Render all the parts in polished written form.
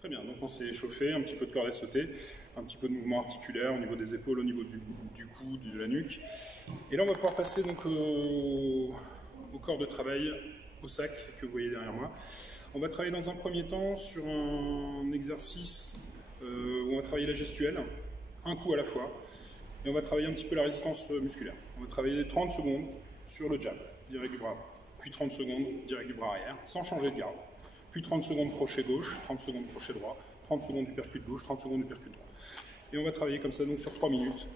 Très bien, donc on s'est échauffé, un petit peu de corde à sauter, un petit peu de mouvement articulaire au niveau des épaules, au niveau du cou, de la nuque. Et là on va pouvoir passer donc au corps de travail, au sac que vous voyez derrière moi. On va travailler dans un premier temps sur un exercice où on va travailler la gestuelle, un coup à la fois, et on va travailler un petit peu la résistance musculaire. On va travailler 30 secondes sur le jab, direct du bras avant, puis 30 secondes direct du bras arrière, sans changer de garde. Puis 30 secondes crochet gauche, 30 secondes crochet droit, 30 secondes du percute gauche, 30 secondes du percute droit. Et on va travailler comme ça donc sur 3 minutes.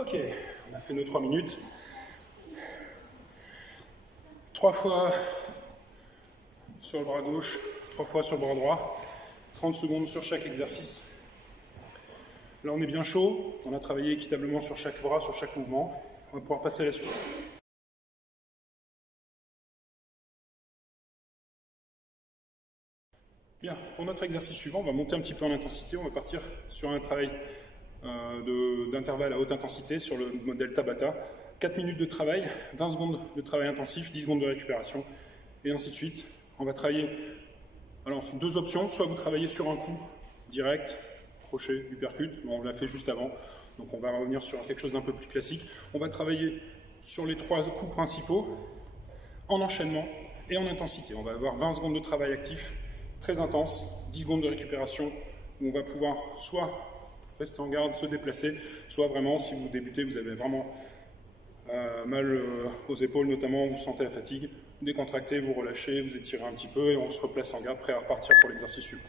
Ok, on a fait nos 3 minutes. 3 fois sur le bras gauche, 3 fois sur le bras droit. 30 secondes sur chaque exercice. Là, on est bien chaud. On a travaillé équitablement sur chaque bras, sur chaque mouvement. On va pouvoir passer à la suite. Bien, pour notre exercice suivant, on va monter un petit peu en intensité. On va partir sur un travail d'intervalle à haute intensité sur le modèle Tabata. 4 minutes de travail, 20 secondes de travail intensif, 10 secondes de récupération, et ainsi de suite. On va travailler, alors 2 options, soit vous travaillez sur un coup direct, crochet, uppercut, on l'a fait juste avant, donc on va revenir sur quelque chose d'un peu plus classique. On va travailler sur les 3 coups principaux, en enchaînement et en intensité. On va avoir 20 secondes de travail actif, très intense, 10 secondes de récupération, où on va pouvoir soit rester en garde, se déplacer, soit vraiment, si vous débutez, vous avez vraiment mal aux épaules notamment, vous sentez la fatigue, vous décontractez, vous relâchez, vous étirez un petit peu et on se replace en garde, prêt à repartir pour l'exercice suivant.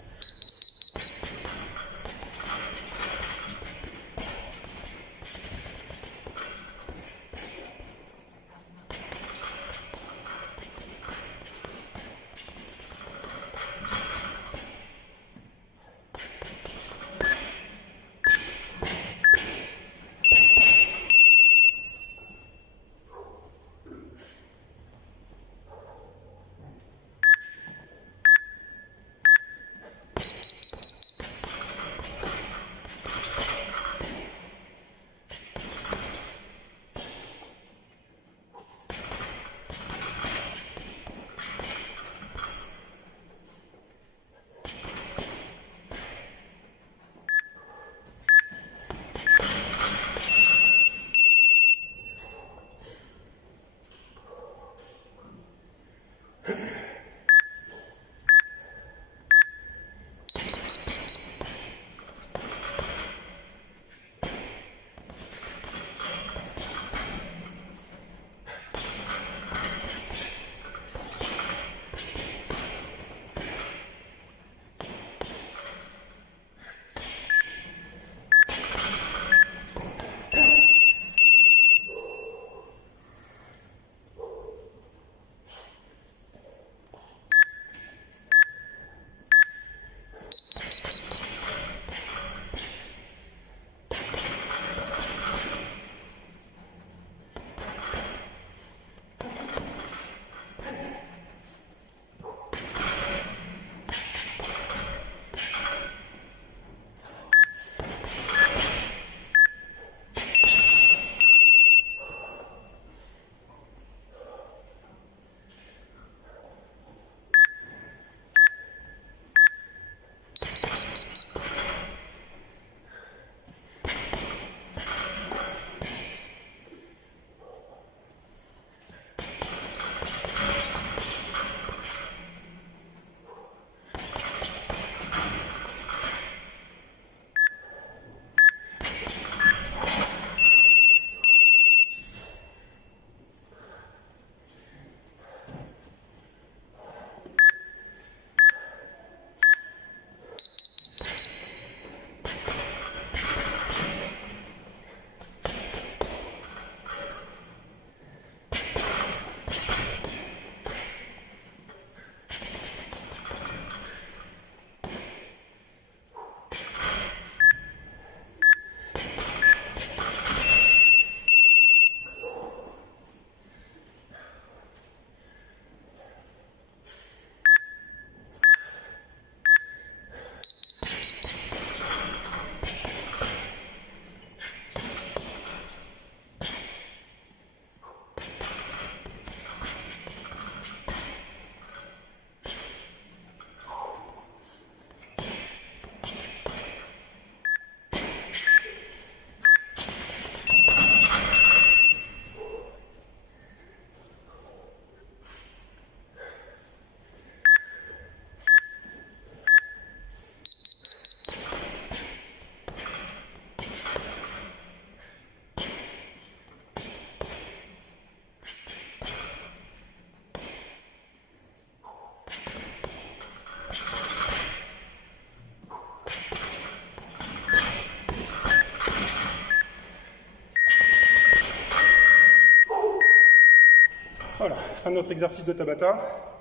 Voilà, fin de notre exercice de Tabata.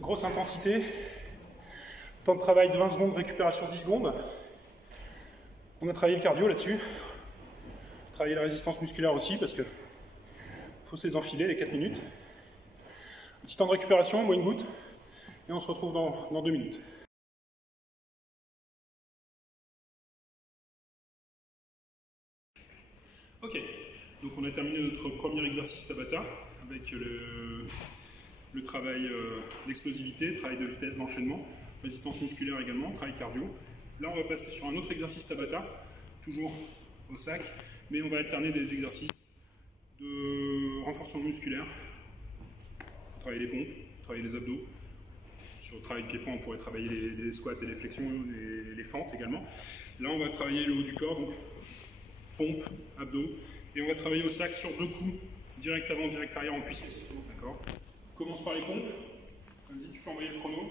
Grosse intensité. Temps de travail de 20 secondes, récupération 10 secondes. On a travaillé le cardio là-dessus. Travailler la résistance musculaire aussi parce que faut se les enfiler les 4 minutes. Petit temps de récupération, on boit une goutte et on se retrouve dans 2 minutes. Ok, donc on a terminé notre premier exercice Tabata avec le travail d'explosivité, travail de vitesse, d'enchaînement, résistance musculaire également, travail cardio. Là on va passer sur un autre exercice Tabata, toujours au sac, mais on va alterner des exercices de renforcement musculaire, travailler les pompes, travailler les abdos. Sur le travail de pied-point, on pourrait travailler les squats et les flexions, les fentes également. Là on va travailler le haut du corps, donc pompe, abdos, et on va travailler au sac sur 2 coups, direct avant, direct arrière en puissance. D'accord. On commence par les pompes. Vas-y, tu peux envoyer le chrono.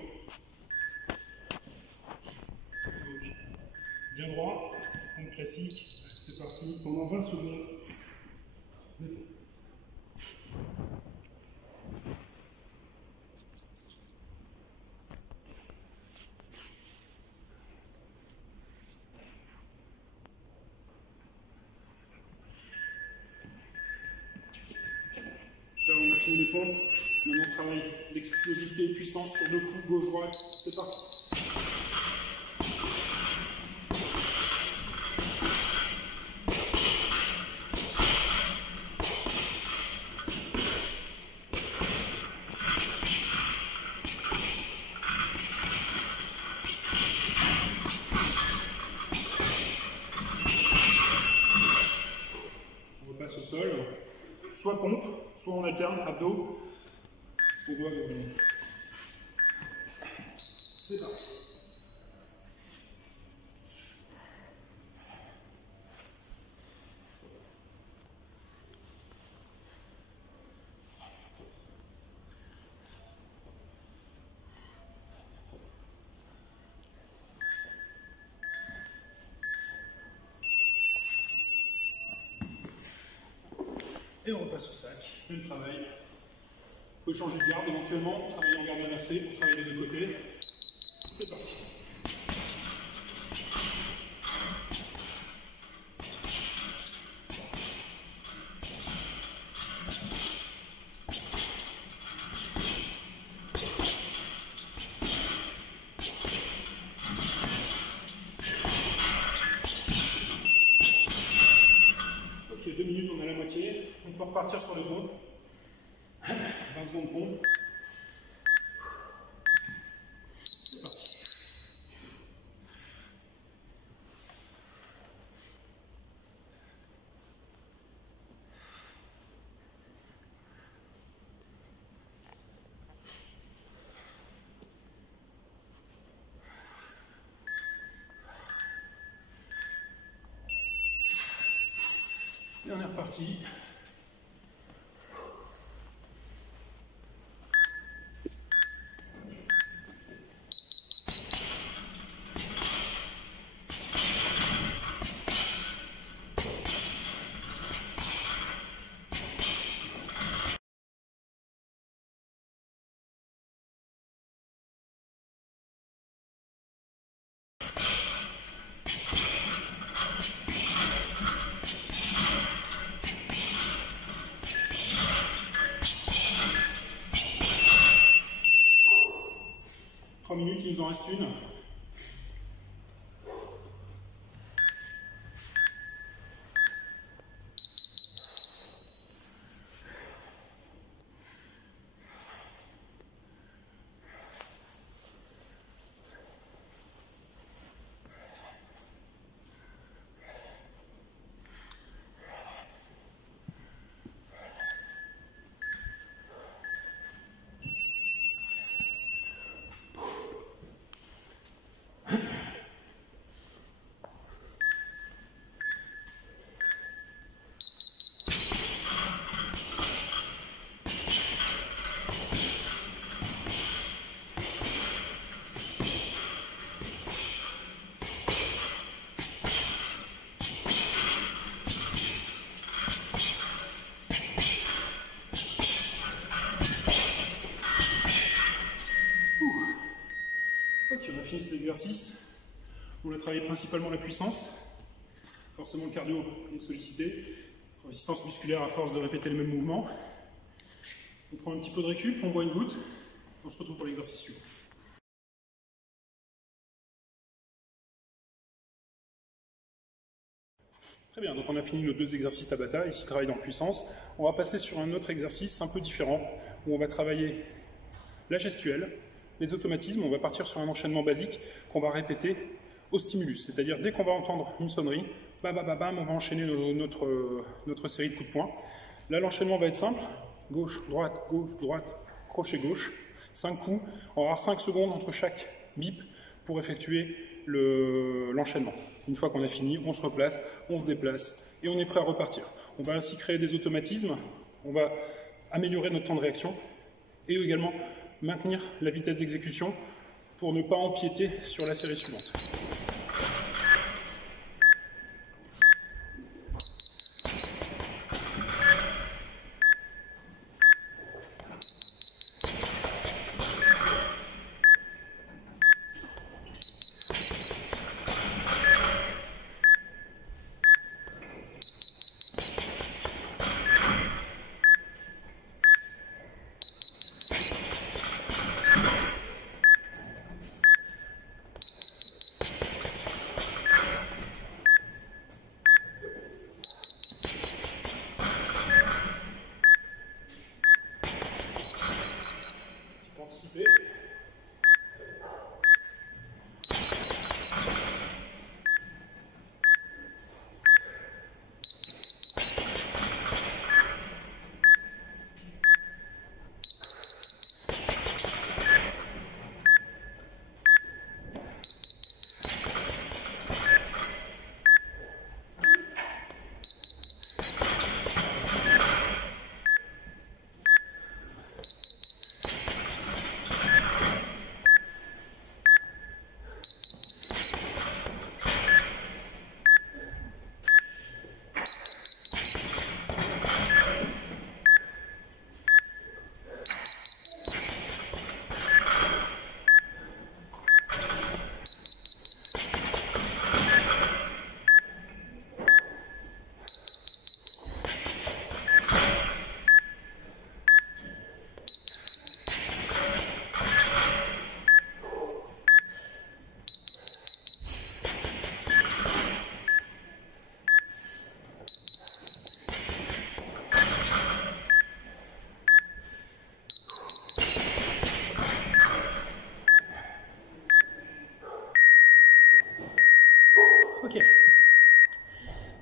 Donc, bien droit, pompe classique, c'est parti, pendant 20 secondes. Là, on a fini les pompes. Maintenant, on travaille l'explosivité et puissance sur 2 coups, gauche-droite. C'est parti. On repasse au sol. Soit pompe, soit on alterne, abdos. C'est parti. Et on repasse au sac, même travail. Vous pouvez changer de garde éventuellement, travailler en garde inversée pour travailler des 2 côtés. C'est parti. Ok, 2 minutes, on a la moitié. On peut repartir sur le dos. 20 secondes pompe. C'est parti. Et on est reparti. Minutes, il nous en reste une. exercice. On va travailler principalement la puissance. Forcément, le cardio est sollicité. Résistance musculaire à force de répéter le même mouvement. On prend un petit peu de récup, on boit une goutte. On se retrouve pour l'exercice suivant. Très bien, donc on a fini nos 2 exercices Tabata, ici travail dans puissance. On va passer sur un autre exercice un peu différent, où on va travailler la gestuelle, les automatismes. On va partir sur un enchaînement basique qu'on va répéter au stimulus. C'est-à-dire dès qu'on va entendre une sonnerie, bam, bam, bam, on va enchaîner notre série de coups de poing. Là, l'enchaînement va être simple, gauche, droite, crochet gauche, 5 coups. On va avoir 5 secondes entre chaque bip pour effectuer l'enchaînement. Une fois qu'on a fini, on se replace, on se déplace et on est prêt à repartir. On va ainsi créer des automatismes, on va améliorer notre temps de réaction et également maintenir la vitesse d'exécution pour ne pas empiéter sur la série suivante.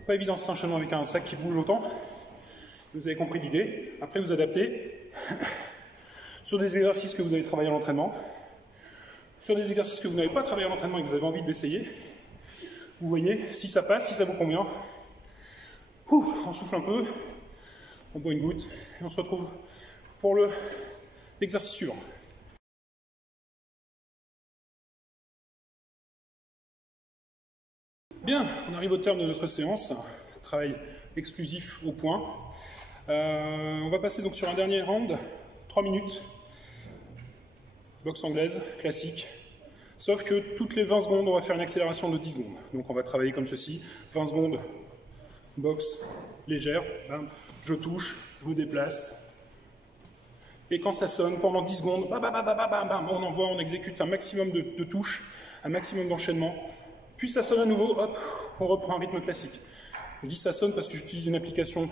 Pas évident cet enchaînement avec un sac qui bouge autant. Vous avez compris l'idée. Après, vous adaptez sur des exercices que vous avez travaillé à l'entraînement, sur des exercices que vous n'avez pas travaillé à l'entraînement et que vous avez envie d'essayer. Vous voyez si ça passe, si ça vous convient. On souffle un peu, on boit une goutte et on se retrouve pour l'exercice suivant. Bien, on arrive au terme de notre séance, travail exclusif au point. On va passer donc sur un dernier round, 3 minutes, boxe anglaise, classique, sauf que toutes les 20 secondes, on va faire une accélération de 10 secondes. Donc on va travailler comme ceci, 20 secondes, boxe légère, bam, je touche, je me déplace, et quand ça sonne, pendant 10 secondes, bam, bam, bam, bam, bam, bam, on envoie, on exécute un maximum de touches, un maximum d'enchaînement. Puis ça sonne à nouveau, hop, on reprend un rythme classique. Je dis ça sonne parce que j'utilise une application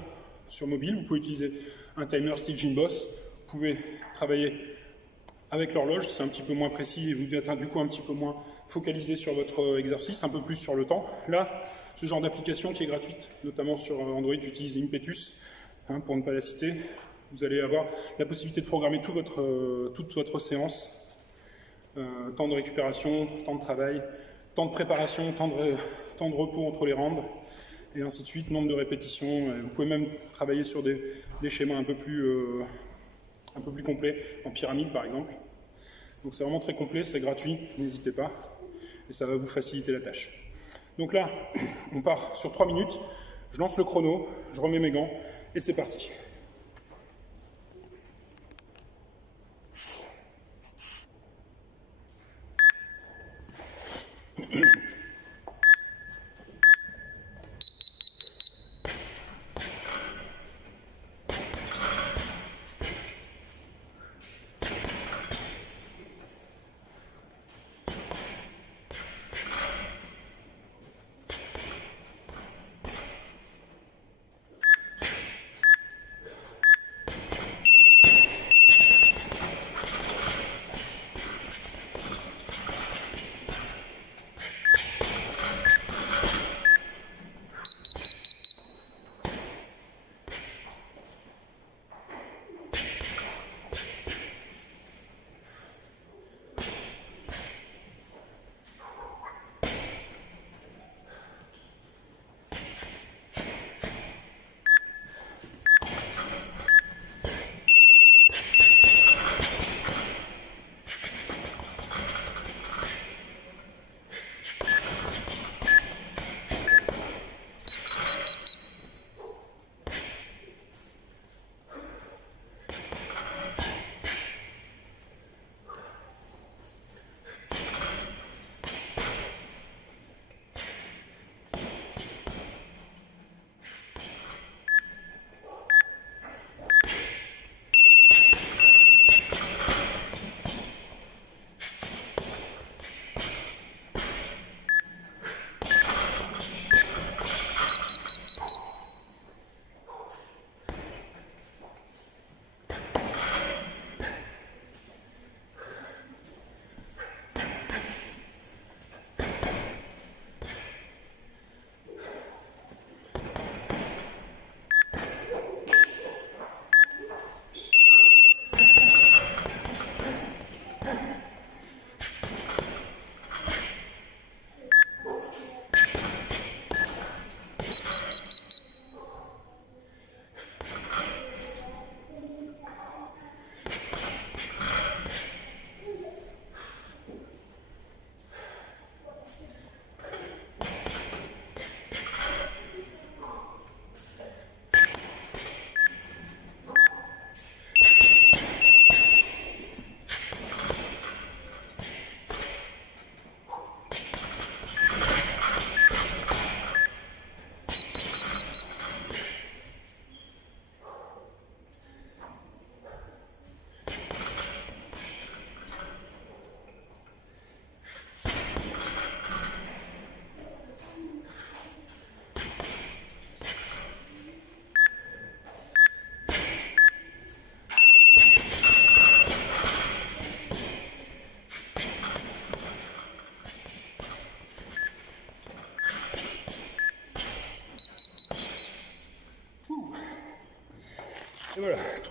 sur mobile. Vous pouvez utiliser un timer style Gymboss. Vous pouvez travailler avec l'horloge, c'est un petit peu moins précis et vous êtes du coup un petit peu moins focalisé sur votre exercice, un peu plus sur le temps. Là, ce genre d'application qui est gratuite, notamment sur Android, j'utilise Impetus, pour ne pas la citer. Vous allez avoir la possibilité de programmer toute votre séance, temps de récupération, temps de travail, temps de préparation, temps de repos entre les rounds, et ainsi de suite, nombre de répétitions. Vous pouvez même travailler sur des schémas un peu plus complets, en pyramide par exemple. Donc c'est vraiment très complet, c'est gratuit, n'hésitez pas, et ça va vous faciliter la tâche. Donc là, on part sur 3 minutes, je lance le chrono, je remets mes gants, et c'est parti.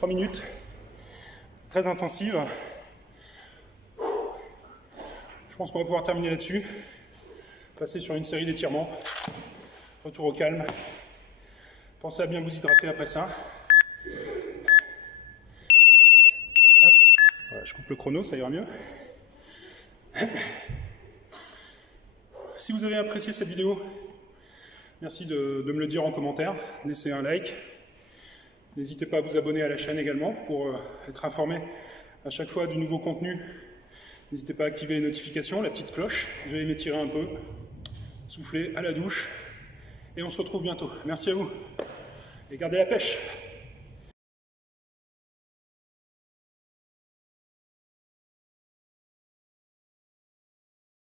3 minutes, très intensive. Je pense qu'on va pouvoir terminer là-dessus. Passer sur une série d'étirements. Retour au calme. Pensez à bien vous hydrater après ça. Hop. Voilà, je coupe le chrono, ça ira mieux. Si vous avez apprécié cette vidéo, merci de me le dire en commentaire. Laissez un like. N'hésitez pas à vous abonner à la chaîne également pour être informé à chaque fois du nouveau contenu. N'hésitez pas à activer les notifications, la petite cloche. Je vais m'étirer un peu, souffler à la douche. Et on se retrouve bientôt. Merci à vous. Et gardez la pêche.